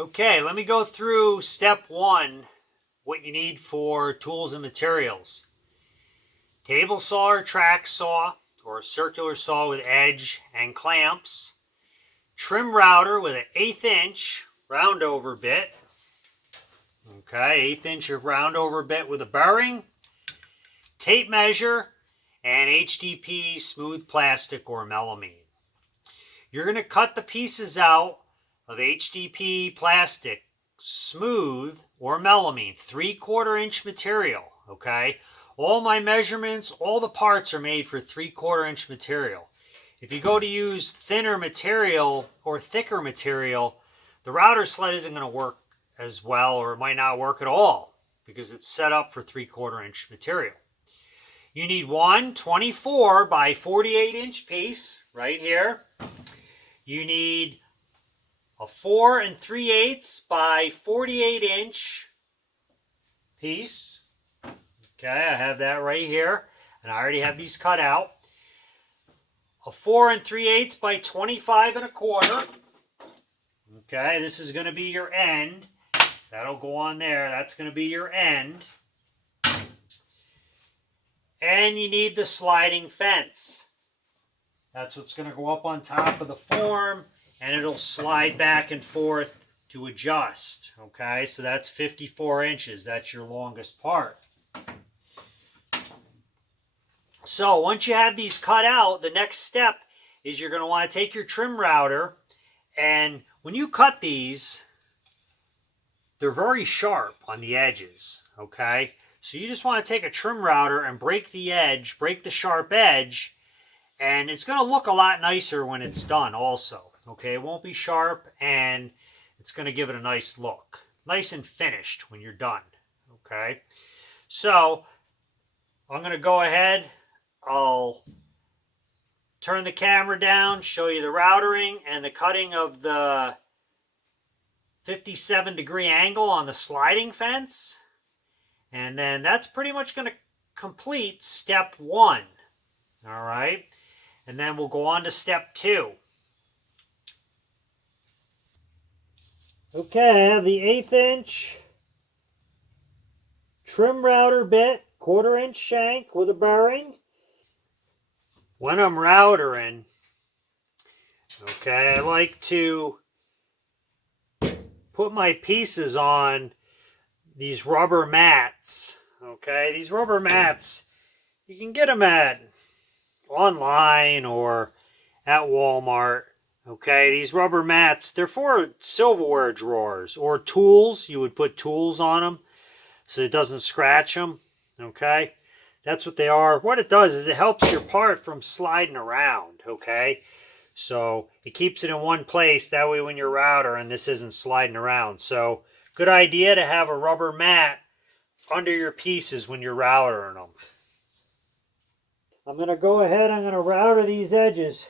Okay, let me go through step one, what you need for tools and materials. Table saw or track saw, or a circular saw with edge and clamps. Trim router with an 1/8 inch round over bit. Okay, 1/8 inch round over bit with a bearing. Tape measure and HDP smooth plastic or melamine. You're going to cut the pieces out of HDP plastic, smooth or melamine, 3/4 inch material, okay? All my measurements, all the parts are made for 3/4 inch material. If you go to use thinner material or thicker material, the router sled isn't going to work as well, or it might not work at all because it's set up for 3/4 inch material. You need one 24 by 48 inch piece right here. You need a 4 3/8 by 48 inch piece. Okay, I have that right here, and I already have these cut out. A 4 3/8 by 25 1/4. Okay, this is going to be your end. That'll go on there. That's going to be your end. And you need the sliding fence. That's what's going to go up on top of the form, and it'll slide back and forth to adjust. Okay, so that's 54 inches. That's your longest part. So once you have these cut out, the next step is you're going to want to take your trim router, and when you cut these, they're very sharp on the edges. Okay, so you just want to take a trim router and break the edge, break the sharp edge, and it's going to look a lot nicer when it's done also. Okay, it won't be sharp, and it's going to give it a nice look. Nice and finished when you're done. Okay, so I'm going to go ahead. I'll turn the camera down, show you the routering and the cutting of the 57-degree angle on the sliding fence. And then that's pretty much going to complete step one. All right. And then we'll go on to step two. Okay, I have the 1/8 inch trim router bit, 1/4 inch shank with a bearing. When I'm routering, okay, I like to put my pieces on these rubber mats. Okay, these rubber mats, you can get them at online or at Walmart. Okay, these rubber mats, they're for silverware drawers or tools. You would put tools on them so it doesn't scratch them. Okay, that's what they are. What it does is it helps your part from sliding around. Okay, so it keeps it in one place. That way when you're router and this isn't sliding around. So good idea to have a rubber mat under your pieces when you're routering them. I'm going to go ahead, I'm going to router these edges.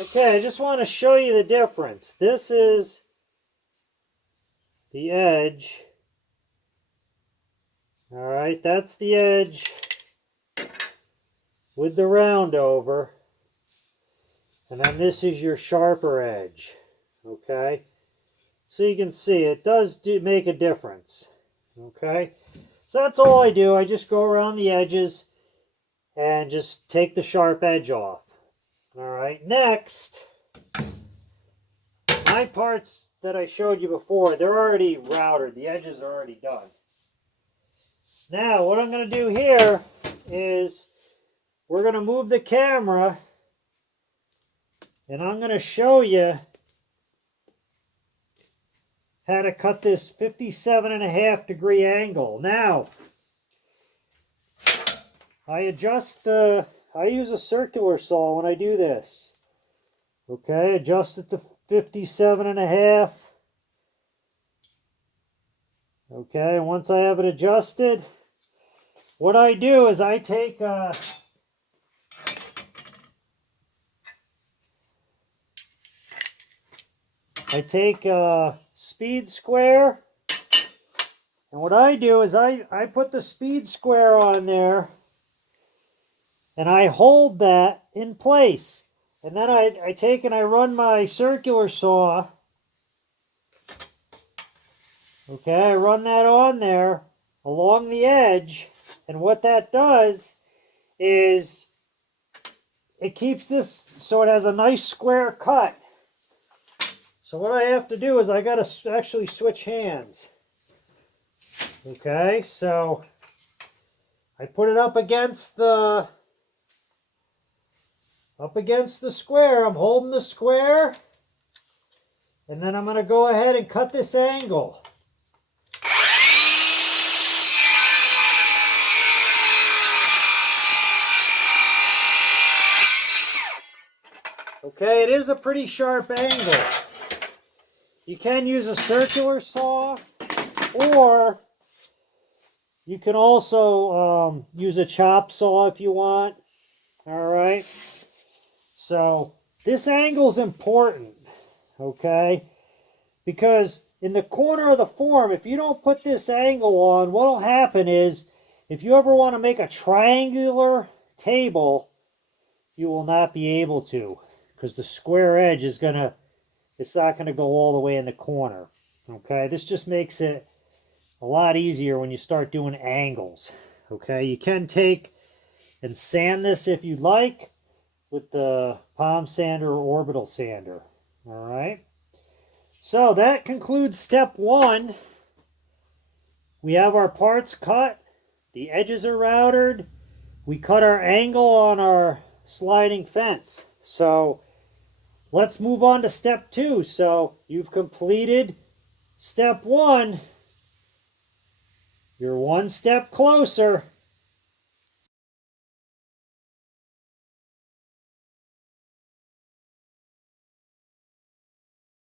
Okay, I just want to show you the difference. This is the edge. All right, that's the edge with the round over. And then this is your sharper edge. Okay, so you can see it does make a difference. Okay, so that's all I do. I just go around the edges and just take the sharp edge off. All right, next, my parts that I showed you before, they're already routed. The edges are already done. Now, what I'm going to do here is we're going to move the camera and I'm going to show you how to cut this 57.5-degree angle. Now, I use a circular saw when I do this. Okay, adjust it to 57.5. Okay, and once I have it adjusted, what I do is I take a speed square, and what I do is I put the speed square on there, and I hold that in place. And then I take and I run my circular saw. Okay, I run that on there along the edge, and what that does is it keeps this so it has a nice square cut. So what I have to do is I got to actually switch hands. Okay, so I put it up against the square. I'm holding the square, and then I'm going to go ahead and cut this angle. Okay, it is a pretty sharp angle. You can use a circular saw, or you can also use a chop saw if you want. All right. So this angle is important, okay? Because in the corner of the form, if you don't put this angle on, what will happen is, if you ever want to make a triangular table, you will not be able to, because the square edge is it's not going to go all the way in the corner. Okay, this just makes it a lot easier when you start doing angles. Okay, you can take and sand this if you like with the palm sander or orbital sander. All right, so that concludes step one. We have our parts cut, the edges are routed, we cut our angle on our sliding fence. So let's move on to step two. So you've completed step one. You're one step closer